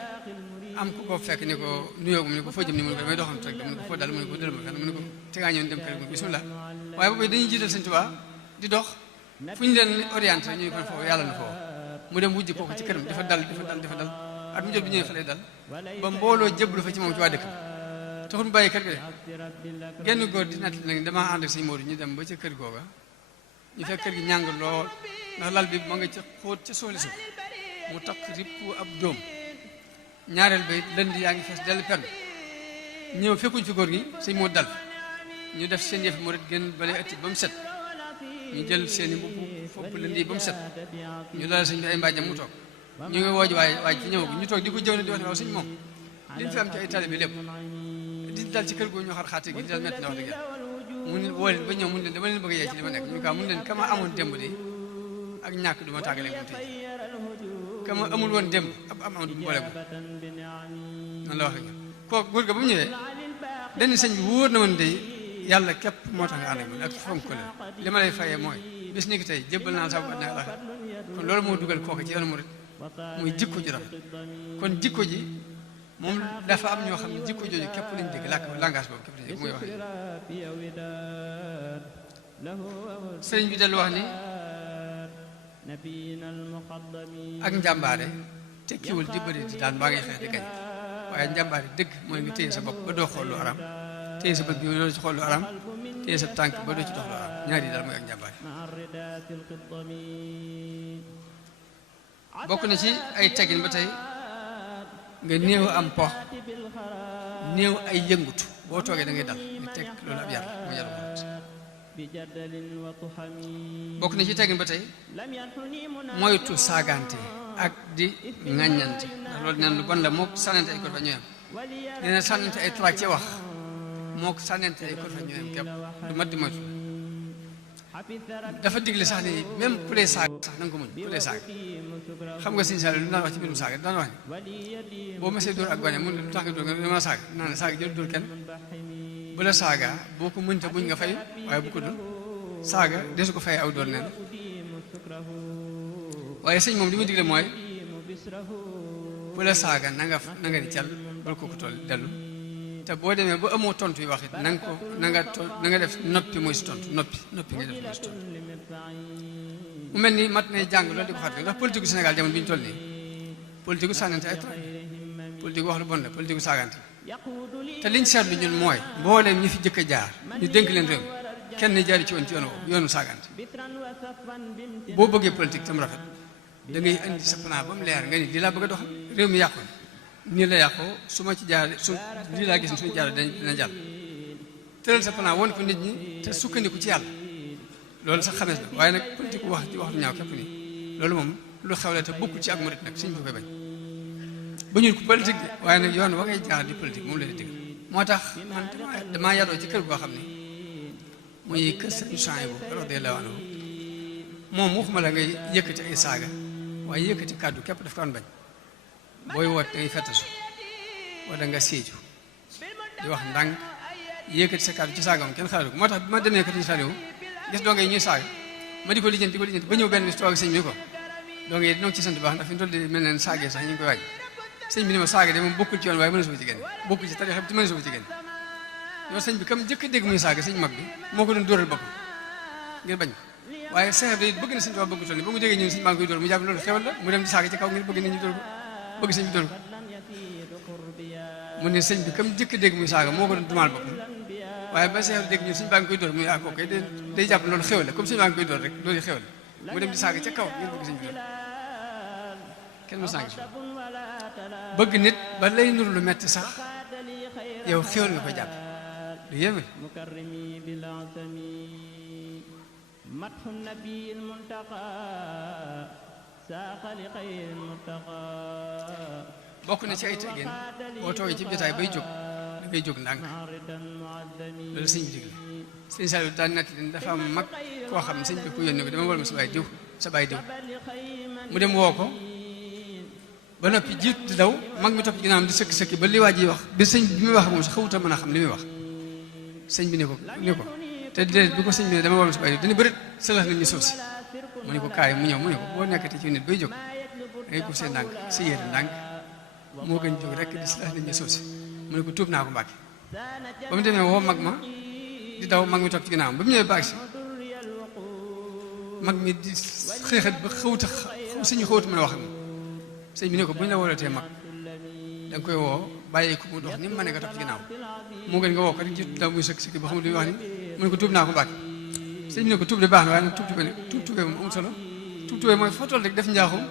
am ku ko fekk ni ko nuyoo mu ne ko foo jëm ni mu ne ko damay doxantu rek mu ne ko foo dal mu ne ko dëlma fenn mu ne ko te ngaa ñëw dem kër gi bismillah waaye boobu dañuy jiital sëñ Tuubaa di dox fu ñu leen orienté ñu kon foofu yàlla na foofu mu dem wujji kooku ci këram dafa dal at mu jot bi ñëwee fa lay dal ba mbooloo jébbalu fa ci moom ci waa dëkk taxul mu bàyyi kër gi de genn góor di natt nag damaa ànd ak sëñ Moodu ñu dem ba ca kër googa ñu fekk kër gi ñàng lool ndax lal bi ma nga ca xóot ca sooli suuf mu takk ripp ab dóom ñaareel bay lënd yaa ngi fees dell perm ñëw fekkuñ fi góor gi sëñ Moodu dal ñu def seen yëf mu ret gën bale ëtti ba mu set ñu jël seen i mbubb fopp lënd yi ba mu set ñu lal sëñ bi ay mbaajam mu toog ñu ngi wooj waaj fi ñëw ñu toog di ko jëw ne di wax ne waaw sëñ moom liñ fi am ci ay taalibe lépp di dal ci kër googu ñu xar xaati gi di dal metti na wax dëgg yàlla mu ne woo leen ba ñëw mun leen dama leen bëgg a yee ci li ma nekk ñu kaa mun leen kama amoon démb de ak ñàkk du ma tàggale moom tey kama amul woon démb am du mu boole ko noonu la wax ak kooku góor ga ba mu ñëwee dañu sëñ bi wóor na woon de yàlla képp moo tax nga ànd ak man ak fonk ko la li ma lay fayee mooy bis ni ki tey jébbal naa sa bu àddina ak kon loolu moo dugal kooku ci yoonu murit muy jikko ji rafet kon jikko ji moom dafa am ñoo xam ne jikko jooju képp lañ dégg langage boobu képp lañ dégg muy wax sëriñ bi dal wax ni ak njàmbaare tekkiwul di bëri di daan baa ngay xeex di gañ waaye njàmbaare dëgg mooy nga téye sa bopp ba doo xool lu aram téye sa bët bi doo ci xool lu aram téye sa tànk ba doo ci dox lu aram ñaar yi daal mooy ak njàmbaare bokk na ci ay teggin ba tey nga néew am po néew ay yëngutu boo toogee da ngay dal nga teg loolu ab yar mu yaru bokk na ci teggin ba tey moytu saagante ak di ŋàññante ndax loolu neen lu bon la mook sànnante ay ko fa ñooyam nee na sànnante ay traak ci wax mook sànnante ay ko fa ñooyam képp du mat di moytu dafa digle sax ni même ku lay saaga sax na nga ko muñ ku lay saaga xam nga Sëñ Saaliw lu daan wax ci mbirum saaga daan wax ni boo mësee dóor ak gone mun lu tax nga dóor nga dama saaga naa ne saaga jël dóor kenn bu la saaga boo ko muñta buñ nga fay waaye bu ko dul saaga desu ko fay aw dóor neen waaye sëñ moom li mu digle mooy bu la saaga na nga di cal bal ko toll dellu te boo demee ba amoo tontu yi wax it na nga def noppi mooy si tontu noppi nga def mooy si tontu mu mel ni mat nay jàng loolu di ko fàtte ndax politique gu Sénégal jamono bi ñu toll nii politique gu sànnante ay tra politique wax lu bon la politique gu saagante te liñ seetlu ñun mooy mbooleem ñi fi jëkk a jaar ñu dénk leen réew kenn jaari ci woon ci yoonu saagante boo bëggee politique tam rafet da ngay indi sa plan ba mu leer nga ni lii laa bëgg a doxal réew mi yàqu nii la yàqoo su ma ci jaar lii laa gis ne suñu jaar dina jàll tëral sa plan woon ko nit ñi te sukkandiku ci yàlla loolu sax xamees na waaye nag politique wax di wax lu ñaaw képp nii loolu moom lu xew la te bokkul ci ak murit nag suñ ko koy bañ ba ñun ko politique de waaye nag yoon wa ngay jaar di politique moom la di digal moo tax man damaa yaroo ci kër goo xam ne muy kër sëñ Souhaïbou radiyallahu anhu moom waxuma la ngay yëkkati ay saaga waaye yëkkati kàddu képp daf ko doon bañ booy woot da ngay fettasu wala nga séeju di wax ndànk yëkkati sa kàddu ci saaga moom kenn xalaatu ko moo tax bi ma demee kër sëñ Souhaïbou gis doo ngay ñuy saaga ma di ko lijjanti ba ñëw benn bis toog sëñ bi ko doo ngay noo ci sant baax ndax fi ñu toll di mel ne saagee sax ñu ngi koy waaj sëñ bi ni ma saaga de moom bokkul ci yoon waaye mën na suko ci génn bokkul ci tarixa bi mën na suko ci génn yow sëñ bi comme jëkk a dégg muy saaga sëñ mag bi moo ko doon dóoral boppam ngir bañ ko waaye seex bi bëgg na sëñ Tuubaa bëgg toll ni ba mu déggee ñun sëñ baa ngi koy dóor mu jàpp loolu xewal la mu dem di saaga ci kaw ngir bëgg nit ñi dóor ko bëgg sëñ bi dóor ko mu ne sëñ bi comme jëkk a dégg muy saaga moo ko doon dumaal boppam waaye ba seex bi dégg ñun sëñ baa ngi koy dóor mu ah kooku day jàpp loolu xewal la comme sëñ baa ngi koy dóor rek loolu xewal mu dem di saaga ca kaw ngir bëgg sëñ bi dóor kenn mu saaga bëgg nit ba lay nur lu metti sax yow xewal nga ko jàpp lu yéeme bokk na ci ay teggin boo toogee ci jotaay bay jóg da ngay jóg ndànk loolu sëñ bi digle sëñ Saliou daan nett leen dafa am mag koo xam ne sëñ bi ku yónni ko dama wol ma sa baay diw mu dem woo ko ba noppi jiit di daw mag mi topp ci ginnaawam di sëkki ba li waa ji wax bi sëñ bi muy wax moom sax xawuta mën a xam li muy wax sëñ bi ne ko te déedéet bi ko sëñ bi ne dama war a subay dañu bëri sëlax nit ñi suuf si mu ne ko kaay mu ñëw mu ne ko boo nekkati ci nit bay jóg dangay ko see ndànk si yéere ndànk moo gën jóg rek di sëlax nit ñi suuf si mu ne ko tuub naa ko Mbàkke ba mu demee woo mag ma di daw mag mi topp ci ginnaawam ba mu ñëwee baag si mag mi di xeexat ba sëñu xawuta mën a wax ak moom sëñ bi ne ko bu ñu la woolatee mag da nga koy woo bàyyi ko mu dox ni mu mën nga topp ci ginnaaw moo gën nga woo ko rek ci daw muy sëkk ba xamul li muy wax ni mu ne ko tuub naa ko Mbàkke sëñ bi ne ko tuub de baax na waaye nag tuubee moom amul solo tuubee mooy foo toll rek def njaaxum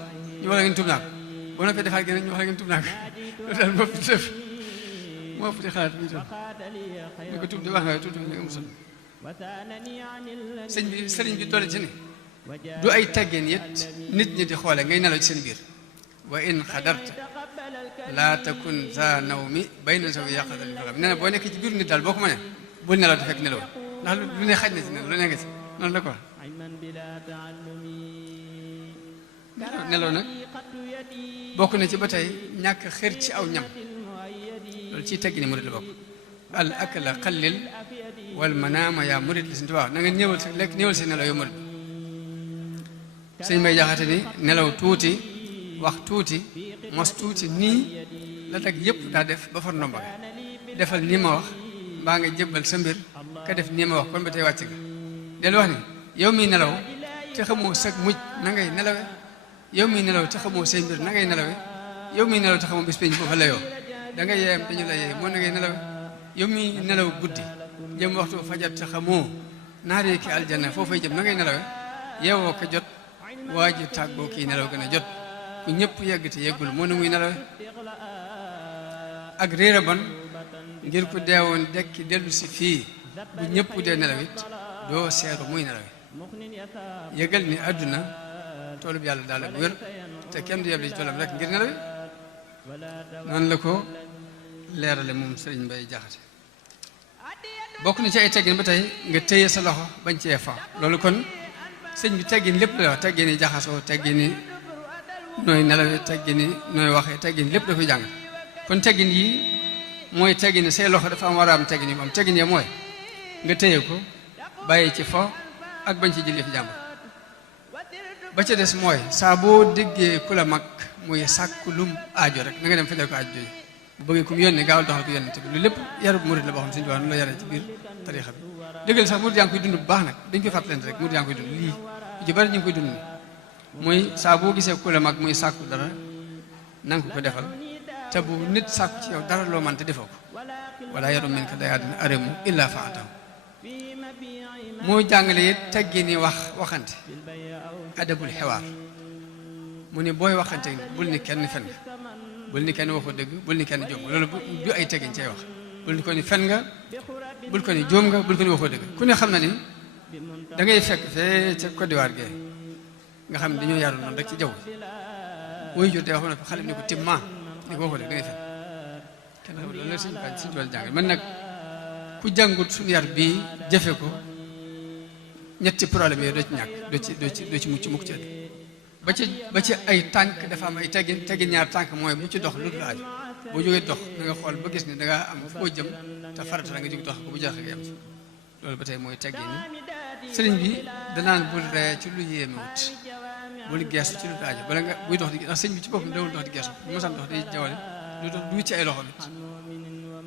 ñu wax la ngeen tuub naa ko boo noppee defaat geneen ñu wax la ngeen tuub naa ko loolu daal moo fi def moo fi di xalaat muy toll mu ne ko tuub de baax na waaye tuubee amul solo sëriñ bi doole ci ne du ay teggeen yit nit ñi di xoole ngay nelaw ci seen biir wa in xadarta laa takun za nawmi bayna zawi yaqadal faram nee na boo nekk ci biir nit daal boo ko mënee bul nelaw di fekk nelaw ndax lu ne xaj na ci lu ne nga ci noonu la ko nelaw nag bokk na ci ba tey ñàkk xër ci aw ñam loolu ciy teggi ni murid la bokk al akla xallil wal manaama yaa murid li suñu tubaab na nga ñëwal sa lekk ñëwal sa nelaw yow murid sëñ may jaxate ni nelaw tuuti wax tuuti mos tuuti nii la teg yëpp daa def ba far ndomba defal nii ma wax mbaa nga jébbal sa mbir ka def nii ma wax kon ba tey wàcc nga del wax ni yow miy nelaw te te xamoo sag mujj na ngay nelawe yow miy nelaw te xamoo say mbir na ngay nelawe yow miy nelaw te xamoo bis pénc foofa layoo da nga yeeyam dañu la yeey moo na ngay nelawe yow miy nelaw guddi jëm waxtu fajar te xamoo naaree ki aljanna foofay jëm na ngay nelawe yeewoo ko jot waa ji tàggoo kii nelaw gën a jot ku ñëpp yegg te yeggul moo na muy nelawe ak réer a bon ngir ku deewoon dekki dellu si fii bu ñëpp dee nelawit doo seeru muy nelawe yëgal ni àdduna toolub yàlla daal bu wér te kenn du yeble ci toolam rek ngir nelawe noonu la ko leerale moom Sëriñ Mbay Jaxate bokk na ci ay teggin ba tey nga téye sa loxo bañ cee fa loolu kon sëñ bi teggin lépp la wax teggin yi jaxasoo teggin yi nooy nelawe teggin yi nooy waxee teggin lépp da koy jàng kon teggin yi mooy teggin yi say loxo dafa am war a am teggin yi moom teggin yi mooy nga téye ko bàyyi ci fo ak bañ ci jëlee fi jàmbur ba ca des mooy saa boo déggee ku la mag muy sàkku lum aajo rek na nga dem fajal ko aajo jooju bu bëggee ku mu yónnee gaawal doxal ko yónnee te lu lépp yarub murid la boo xam ne suñu la yaree ci biir tariixa bi dëggal sax murid yaa ngi koy dund bu baax nag dañ koy fàttalante rek murid yaa ngi koy dund lii ju bari ñu ngi koy dund ni muy saa boo gisee ku la mag muy sàkku dara nanga ko defal te bu nit sàkku ci yow dara loo mën te defoo ko wala yaru min ka dayaa dina aremu illa faatahu moo jàngale it teggi ni waxante adabul xiwaar mu ni booy waxante bul ni kenn fen nga bul ni kenn waxoo dëgg bul ni kenn jóom nga loolu du ay teggin cay wax bul ni ko ni fen nga bul ko ni jóom nga bul ko ni waxoo dëgg ku ne xam na ni da ngay fekk fee ca Côte d'Ivoire gee nga xam ne dañoo yaru noonu rek ci jaww booy jot day wax ne ko xale bi ni ko timma ni ko waxoo dëgg da ngay fen kenn xamul loolu la suñu tool jàng man nag ku jàngut suñu yar bii jëfe ko ñetti problème yooyu doo ci mucc mukk ci ba ci ay tànk dafa am ay teggin ñaar tànk mooy bu ci dox lu dul aju boo jógee dox da nga xool ba gis ni da nga am foo jëm te farata la nga jóg dox ko bu jeexee nga yem ci loolu ba tey mooy teggin ni sëriñ bi danaan bul ree ci lu yéemewut bul geesu ci lu dul aju bala nga buy dox di ndax sëriñ bi ci boppam dawul dox di geesu bu mosaan dox day jawale du dox du ci ay loxo nit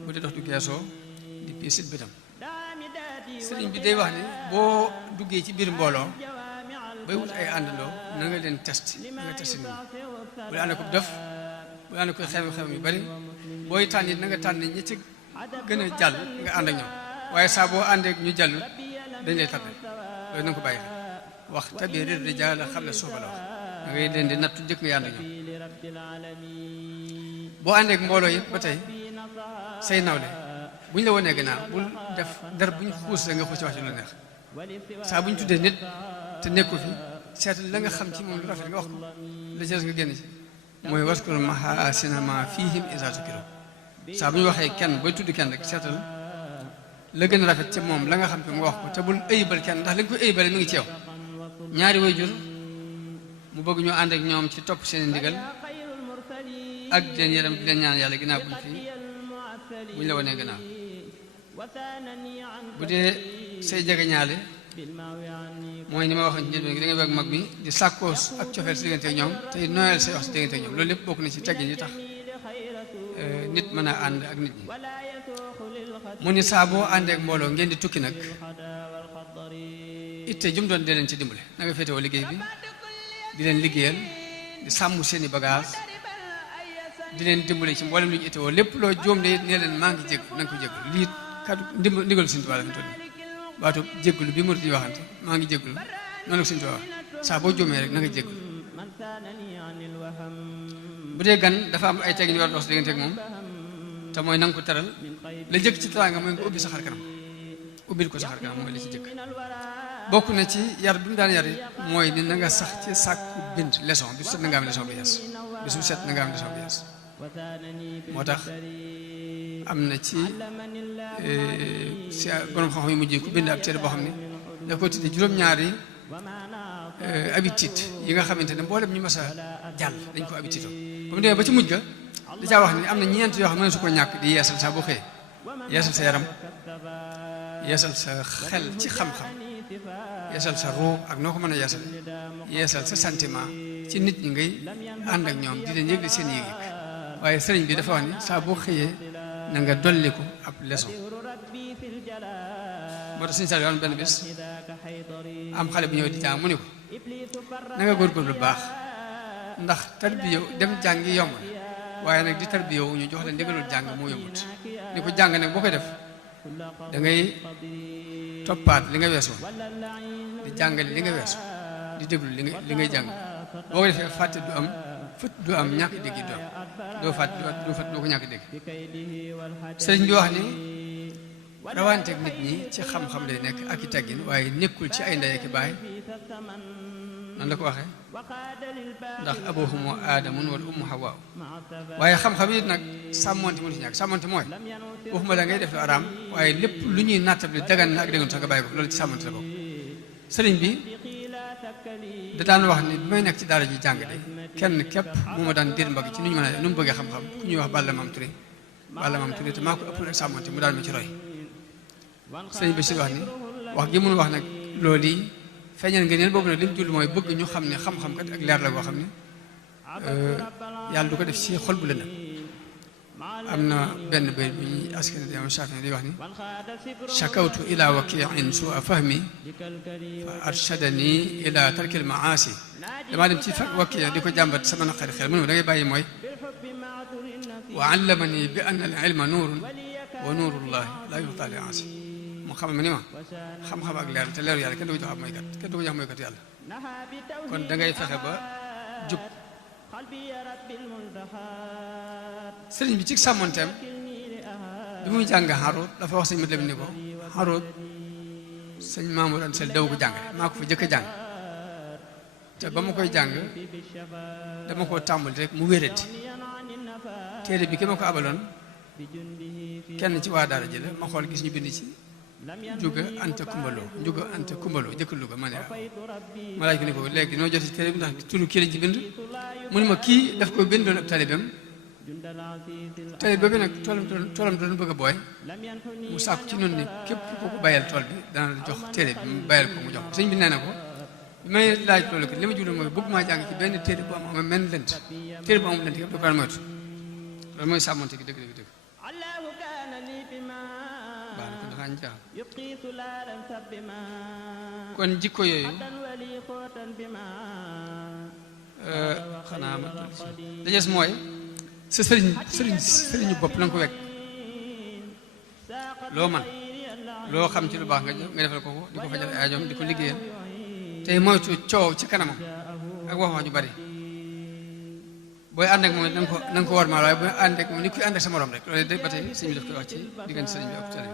bu dee dox du geesoo di piisit bëtam sëriñ bi day wax ni boo duggee ci biir mbooloo bay wut ay àndandoo na nga leen test na nga test nit ñi bu la ànd ko def bu la ànd ko xew yu bari booy tànn it na nga tànn ñi ci gën a jàll nga ànd ak ñoom waaye saa boo àndeek ñu jàll dañ lay tànn loolu na nga ko bàyyi xel wax tabi réer di jàll xam ne suufa la wax da ngay leen di nattu jëkk nga ànd ak ñoom boo àndeek mbooloo it ba tey say nawle bu ñu la wonee gannaaw bul def dara bu ñu xuus nga xuus ci wax ci lu neex saa bu ñu tuddee nit te nekku fi seetal la nga xam ci moom lu rafet nga wax ko la ci nga génn ci mooy waskur mahaasina ma fiihim izaa zukiru saa bu ñu waxee kenn booy tudd kenn rek seetal la gën a rafet ci moom la nga xam te nga wax ko te bul ëybal kenn ndax li nga koy ëybale mi ngi ci yow ñaari way jur mu bëgg ñoo ànd ak ñoom ci topp seen ndigal ak leen yaram di leen ñaan yàlla ginnaaw buñ la wanee gannaaw bu dee say jege ñaale mooy ni ma waxoon ci njëlbeen gi da ngay bëgg mag mi di sàkkoo ak cofeel si diggante ak ñoom te nooyal say wax si diggante ak ñoom loolu lépp bokk na ci teggin yi tax nit mën a ànd ak nit ñi mu ni saa boo àndee ak mbooloo ngeen di tukki nag itte jum doon dee leen ci dimbale na nga féetewoo liggéey bi di leen liggéeyal di sàmm seeni bagage di leen dimbale ci mboolem lu ñu ittewoo lépp loo jóom de nee leen maa ngi jégg na nga ko jégg lii kaddu ndigal Sëriñ Tuubaa la fi toll baatu jégglu bi mu di waxante maa ngi jégglu noonu la Sëriñ Tuubaa wax saa boo jóomee rek na nga jégglu bu dee gan dafa am ay teggin yu war a dox si diggante ak moom te mooy na nga ko teral la jëkk ci teraanga mooy nga ubbi sa xar kanam ubbil ko sa xar kanam mooy la ci jëkk bokk na ci yar bi mu daan yar it mooy ni na nga sax ci sàkku bind leçon bi su set na nga am leçon bi yees bi su set na nga am leçon bi yees moo tax am na ci si borom xam-xam yu mujj ku bind ab téere boo xam ne da ko tuddee juróom-ñaari habitude yi nga xamante ne mboolem ñu mas a jàll dañ ko habitude ba mu demee ba ci mujj ga da caa wax ni am na ñeent yoo xam ne su ko ñàkk di yeesal saa boo xëyee yeesal sa yaram yeesal sa xel ci xam-xam yeesal sa ruu ak noo ko mën a yeesal sa sentiment ci nit ñi ngay ànd ak ñoom di leen yëgle seen yëg-yëg waaye sëriñ bi dafa wax ni saa boo xëyee na nga dolliku ab leçon moo tax suñu sal yoon benn bis am xale bu ñëw di jàng mu ni ko na nga góorgóorlu lu baax ndax tarbiya dem jàngi yomb na waaye nag di tarbiya wu ñu jox la ndigalul jàng moo yombut ni ko jàng nag boo koy def da ngay toppaat li nga weesu di jàngale li nga weesu di déglu li ngay jàng boo ko defee fàtte du am ñàkk dégg du am doo fàtte doo ko ñàkk dégg sëriñ bi wax ni rawanteeg nit ñi ci xam-xam lay nekk ak i teggin waaye nekkul ci ay ndey ak i baay nan la ko waxee ndax abuhumu aadamun wala ummu hawaa waaye xam-xam yi nag sàmmonte mënu ci ñàkk sàmmonte mooy waxuma la ngay def lu araam waaye lépp lu ñuy nattab li dagan na ak déggoon sax nga bàyyi ko loolu ci sàmmonte la bokk sëriñ bi da daan wax ni bi may nekk ci daara ji jàng de kenn képp mu ma daan dir mbagg ci nu ñu mën a nu mu bëggee xam-xam ku ñuy wax Balla Maam Touré te maa ko ëpp rek sàmmonte mu daal ma ci roy sëriñ bi si wax ni wax gi mun wax nag loolu yi feeñal nga neen boobu nag li mu jull mooy bëgg ñu xam ne xam-xam kat ak leer la boo xam ne yàlla du ko def ci xol bu lëndëm am na benn béy bu ñuy askan imam Shaafi'i di wax ni shakawtu ila wakiin su'a fahmi fa arshadani ila tarkil maasi damaa dem ci wakki di ko jàmbat sama naqari xel mu ne da ngay bàyyi mooy wa allamani bi anna al ilma nuurun wa nuurullahi la yuxtaa li aasi mu xamal ma ni ma xam-xam ak leer te leeru yàlla kenn du ko jox ab mooykat kenn du ko jox mooykat yàlla kon da ngay fexe ba jub sëriñ bi ci sàmmonteem bi muy jàng xaroot dafa wax sëñ mat lamin ni ko xaroot sëñ Mamour Anta Sall daw ko jàngale maa ko fa jëkk a jàng te ba ma koy jàng dama koo tàmbali rek mu wérati téere bi ki ma ko abaloon kenn ci waa daara ji la ma xool gis ñu bind ci Njuga Anta Kumbaloo jëkk Luga ma ne ma laaj ko ni ko léegi noo joti téere bi ndax turu kii lañ ci bind mu ne ma kii daf ko bindoon ab talibam talib boobu nag toolam doon bëgg a booy mu sàkku ci noonu ne képp ku ko bàyyal tool bi dana la jox téere bi mu bàyyal ko mu jox ko sëñ bi nee na ko bi may laaj loolu ko li ma jublu mooy bëgg maa jàng ci benn téere bu am menn lënt téere bu amul lënt yëpp da ko daan moytu loolu mooy sàmmonte gi dëgg baax na ko dafa njaax kon jikko yooyu xanaa ma dajees mooy sa sëriñu bopp na nga ko wekk loo man loo xam ci lu baax nga defal ko di ko fajal aajoom di ko liggéeyal tey moytu coow ci kanamam ak wax ju bari booy ànd ak moom na nga ko war maa waaye booy ànd ak moom ni kuy ànd ak sa morom rek loolu de ba tey sëñ bi daf koy wax ci diggante sëriñ bi ak tali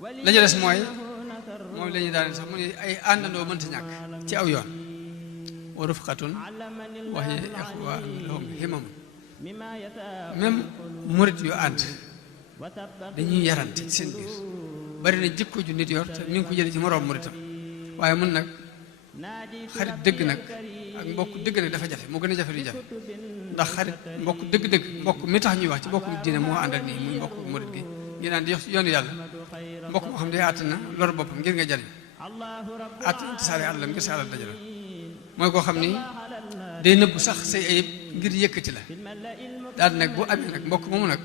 bi la ca des mooy moom la ñuy daane sax mu ne ay àndandoo mënta ñàkk ci aw yoon wa rufqatun wa hiya ixwaan lahum himam même murit yu ànd dañuy yarante ci seen biir bari na jikko ju nit yor te mi ngi ko jëlee ci moroom muritam waaye mun nag xarit dëgg nag ak mbokk dëgg nag dafa jafe moo gën a jafe lu jafe ndax xarit mbokk dëgg-dëgg mbokk mi tax ñuy wax ci mbokkum diine moo àndal nii muy mbokk murit gi ngeen naan di yox yoonu yàlla mbokk moo xam ne àtt na lor boppam ngir nga jariñ àtt tasaare àllam ngir sa àlal dajale mooy koo xam ni day nëbbu sax say ayib ngir yëkkati la daal nag bu amee nag mbokk moomu nag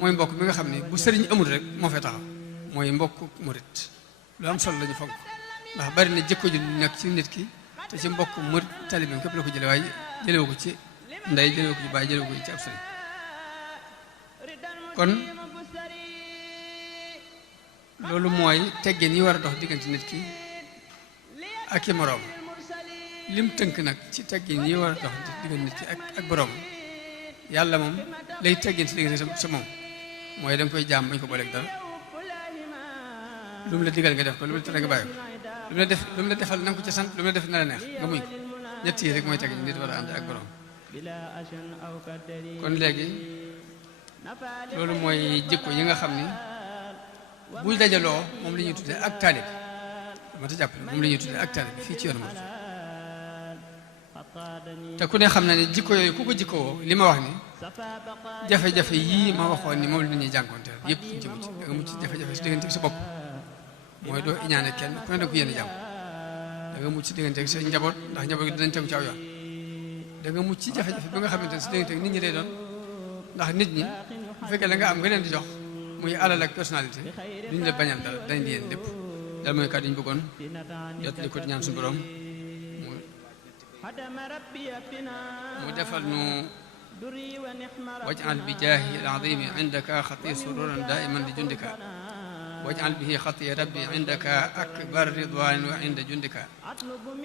mooy mbokk mi nga xam ni bu sëriñ amul rek moo fay taxaw mooy mbokk murit lu am solo la ñu fonk ndax bari na jikko ju nekk ci nit ki te ci mbokk murit talibam képp la ko jële waaye jëlewu ko ci ndey jëlewu ko ci baay jëlewu ko ci ab sëriñ kon loolu mooy teggin yi war a dox diggante nit ki ak i moroom lim tënk nag ci teggin yi war a dox diggante nit ki ak boroom yàlla moom lay teggin ci diggante sa moom mooy da nga koy jaam bañ ko booleeg dara lu mu la digal nga def ko lu mu la tere nga bàyyi ko lu mu la defal na nga ko ca sant lu mu la def na la neex nga muñ ko ñett yi rek mooy teggin nit war a ànd ak boroom kon léegi loolu mooy jikko yi nga xam ni buy dajaloo moom la ñuy tuddee ak taalib dama ta jàpp moom la ñuy tuddee ak taalib fii ci yoonu Murid te ku ne xam na ne jikko yooyu ku ko jikkoo li ma wax ni jafe-jafe yii ma waxoon ni moom la ñuy jànkonteel yëpp ci mucc da nga mucc jafe-jafe si diggante sa bopp mooy doo iñaane kenn ku ne da ko yéene jàmm da nga mucc diggante sa njaboot ndax njaboot gi dinañ tegu ci aw yoon da nga mucc ci jafe-jafe bi nga xamante ne si diggante nit ñi lay doon ndax nit ñi bu fekkee la nga am nga leen di jox muy alal ak personnalité duñ la bañal dara dañ di yéen lépp dal mooy kàddu ñu bëggoon jot li ko di ñaan suñu borom mu mu defal nu waj'al bi jaahi al-azimi indaka xati sururan daiman li jundika waj'al bihi xati rabbi indaka akbar ridwan wa inda jundika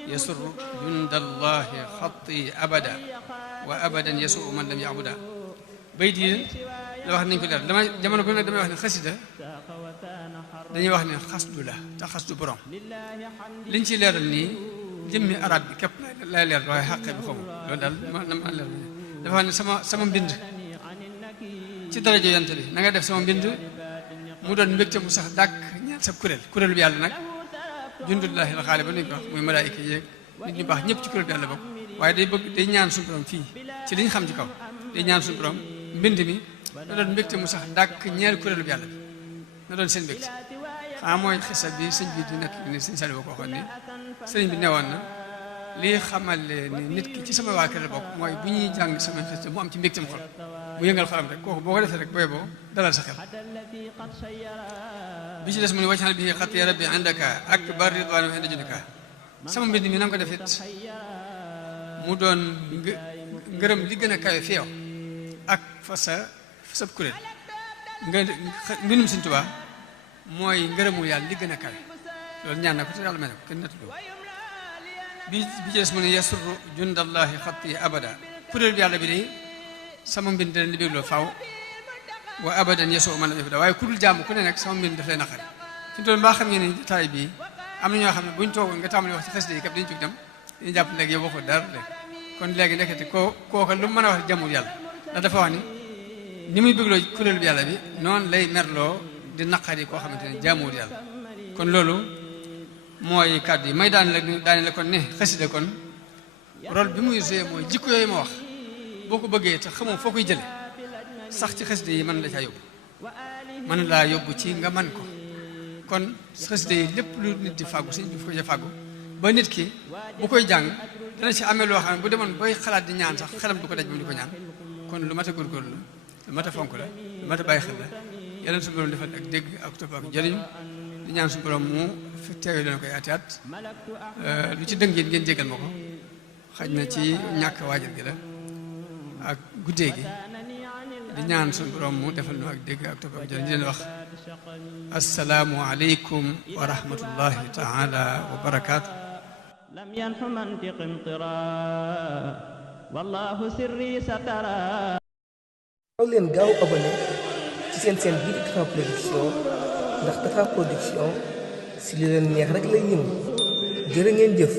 yasur jundallahi xati abada wa abadan yasuu man lam yabuda bayt yi la wax nañ ko leer dama jamono bu ne damay wax ne xasida dañuy wax ne xasdu la te xasdu borom liñ ci leeral nii jëmmi arab bi képp lay leer waaye xàqe bi xamul loolu daal ma leer dafa wax ne sama mbind ci darajo yante bi na nga def sama mbind mu doon mbégte mu sax dàkk ñaan sa kuréel bi yàlla nag jundullahi la xaale ba nuñ ko wax muy malaayika yeeg nit ñu baax ñëpp ci kuréel bi yàlla bokk waaye day ñaan suñu borom fii ci liñ xam ci kaw day ñaan suñu borom mbind mi na doon mbégte mu sax dàkk ñeel kuréelu bi yàlla bi na doon seen mbégte xanaa mooy xisa bi sëñ bi di nekk ni sëñ Saliou ko waxoon ni sëñ bi newoon na lii xamale ni nit ki ci sama waa kër la bokk mooy bu ñuy jàng sama xista mu am ci mbégteem xol bu yëngal xolam rek kooku boo ko defee rek booy boo dalal sa xel bi ci des mu ne waj'al bihi xati rabbi indaka akbar ridwan wa inda jundika sama mbind mi na nga ko defit mu doon ngërëm li gën a kawe fi yow ak fa sa kuréel mbindum Sëñ Tuubaa mooy ngërëmul yàlla li gën a kawe loolu ñaan na ko te yàlla may na ko kenn nattu bi ci des mu ne yasurru jundallahi xatti abada kuréel bi yàlla bi de sama mbind daleen di bégloo faaw wa abadan yasoo man la def da waaye ku dul jàmm ku ne nag sama mbind daf lay naqari fi mu toll mbaa xam ngeen ni taay bii am na ñoo xam ne buñ toogoon nga tàmbali wax ci xasida yi kat dañu jug dem dañu jàpp léegi yow waxoo dara léegi kon léegi nekkati kooka lu mën a wax jàmmul yàlla ndax dafa wax ni muy bégloo kuréel bi yàlla bi noonu lay merloo di naqari koo xamante ne jaamuwul yàlla kon loolu mooy kàddu yi may daane la kon ne xasida kon rôle bi muy joué mooy jikko yooyu ma wax boo ko bëggee te xamoo foo koy jële sax ci xasida yi mën la caa yóbbu mën laa yóbbu ci nga man ko kon xasida yi lépp lu nit di fàggu sëñ bi fu ko ca fàggu ba nit ki bu koy jàng dana ci amee loo xam ne bu demoon booy xalaat di ñaan sax xelam du ko daj ba mu di ko ñaan kon lu mat a góorgóorlu la lu mat a fonk la lu mat a bàyyi xel la yàlla suñu borom defal ak dégg ak topp ak jëriñ di ñaan suñu borom mu fi teewee leen koy ati at lu ci dëng yéen ngeen jégal ma ko xaj na ci ñàkk waajal gi la ak guddee gi di ñaan suñu borom mu defal nu ak dégg ak topp ak jëriñ di leen wax asalaamu aleykum wa rahmatullahi taala wa barakaatu lam yanhu mantiq imtira wallahu sirri satara aw leen gaaw abonné ci seen bii di Tapha Production ndax Tapha Production si li leen neex rek lay yëngu jërë ngeen jëf